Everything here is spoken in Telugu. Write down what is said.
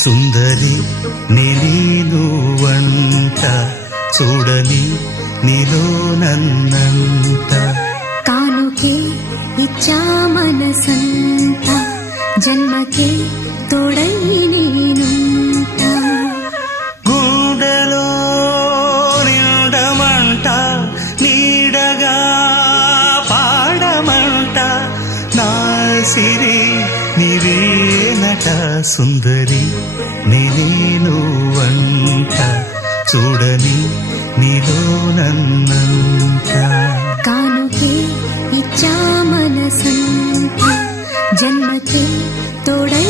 సుందరి నేను వంట చూడని నీలో నన్నంత కానుకే ఇచ్చా మనసంత జన్మకే తోడై నేనుంట గుండెలో నిండమంట నీడగా పాడమంట నా సిరి నీవేనట సుందరి నేను వంట చూడని నీలో నన్నంత కానుకే ఇచ్చా మనసంత జన్మకే తోడై